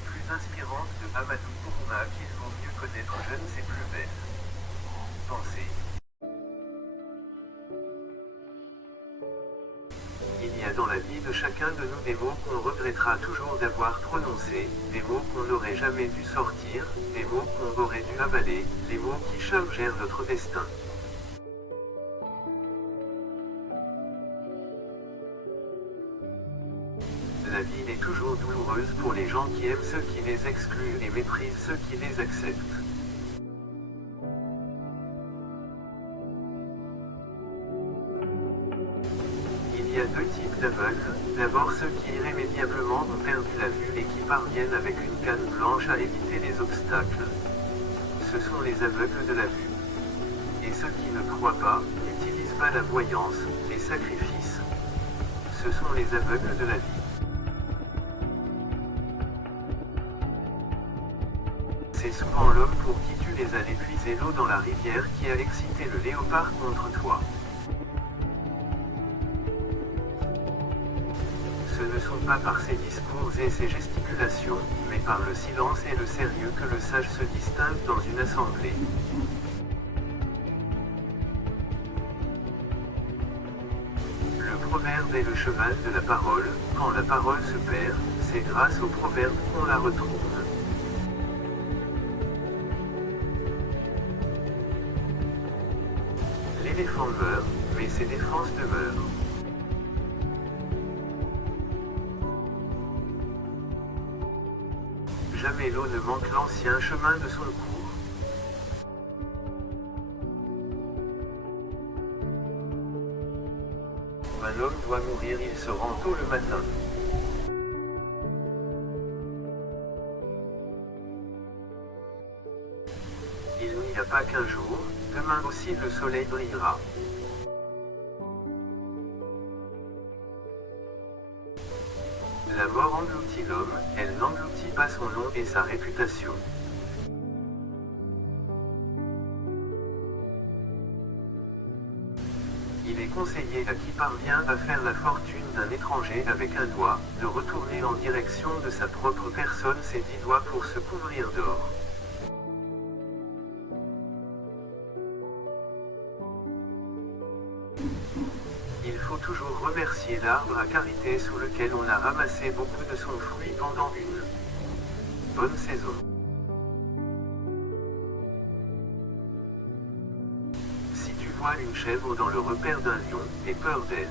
les plus inspirantes de Amadou Kourouma qu'il vaut mieux connaître jeune c'est plus belle. Pensez. Il y a dans la vie de chacun de nous des mots qu'on regrettera toujours d'avoir prononcés, des mots qu'on n'aurait jamais dû sortir, des mots qu'on aurait dû avaler, les mots qui changèrent notre destin. La vie est toujours douloureuse pour les gens qui aiment ceux qui les excluent et méprisent ceux qui les acceptent. Il y a deux types d'aveugles, d'abord ceux qui irrémédiablement ont perdu la vue et qui parviennent avec une canne blanche à éviter les obstacles. Ce sont les aveugles de la vue. Et ceux qui ne croient pas, n'utilisent pas la voyance, les sacrifices. Ce sont les aveugles de la vie. C'est souvent l'homme pour qui tu les as puiser l'eau dans la rivière qui a excité le léopard contre toi. Ce ne sont pas par ses discours et ses gesticulations, mais par le silence et le sérieux que le sage se distingue dans une assemblée. Le proverbe est le cheval de la parole, quand la parole se perd, c'est grâce au proverbe qu'on la retrouve. L'éléphant meurt, mais ses défenses demeurent. Jamais l'eau ne manque l'ancien chemin de son cours. Un homme doit mourir, il se rend tôt le matin. Il n'y a pas qu'un jour, demain aussi le soleil brillera. La mort engloutit l'homme, elle n'engloutit pas son nom et sa réputation. Il est conseillé à qui parvient à faire la fortune d'un étranger avec un doigt, de retourner en direction de sa propre personne ses 10 doigts pour se couvrir d'or. Il faut toujours remercier l'arbre à carité sous lequel on a ramassé beaucoup de son fruit pendant une bonne saison. Si tu vois une chèvre dans le repère d'un lion, aie peur d'elle.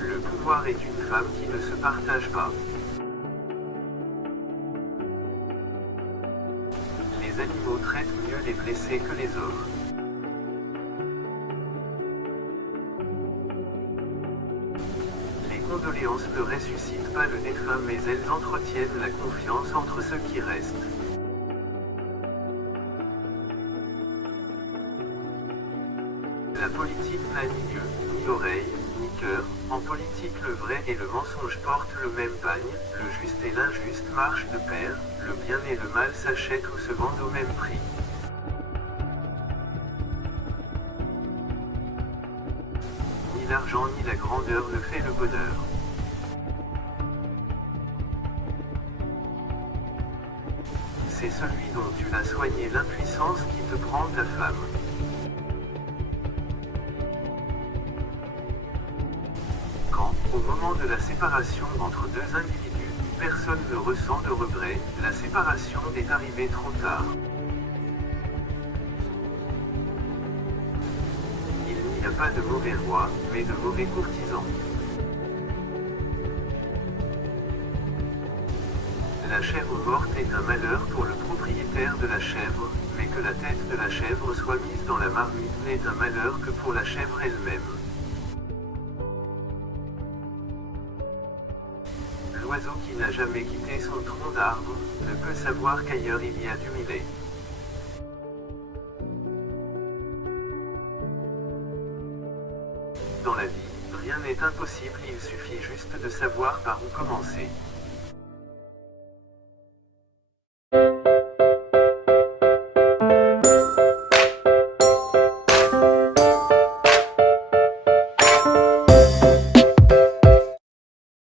Le pouvoir est une femme qui ne se partage pas. Les animaux traitent mieux les blessés que les hommes. Les condoléances ne ressuscitent pas le défunt mais elles entretiennent la confiance entre ceux qui restent. La politique n'a ni yeux, ni oreilles, ni cœur. En politique le vrai et le mensonge portent le même pagne, le juste et l'injuste marchent de pair, le bien et le mal s'achètent ou se vendent au même prix. Ni l'argent ni la grandeur ne fait le bonheur. C'est celui dont tu as soigné l'impuissance qui te prend ta femme. Quand, au moment de la séparation entre deux individus, personne ne ressent de regret, la séparation est arrivée trop tard. Il n'y a pas de mauvais roi, mais de mauvais courtisans. La chèvre morte est un malheur pour le propriétaire de la chèvre, mais que la tête de la chèvre soit mise dans la marmite n'est un malheur que pour la chèvre elle-même. L'oiseau qui n'a jamais quitté son tronc d'arbre, ne peut savoir qu'ailleurs il y a du millet. Dans la vie, rien n'est impossible, il suffit juste de savoir par où commencer.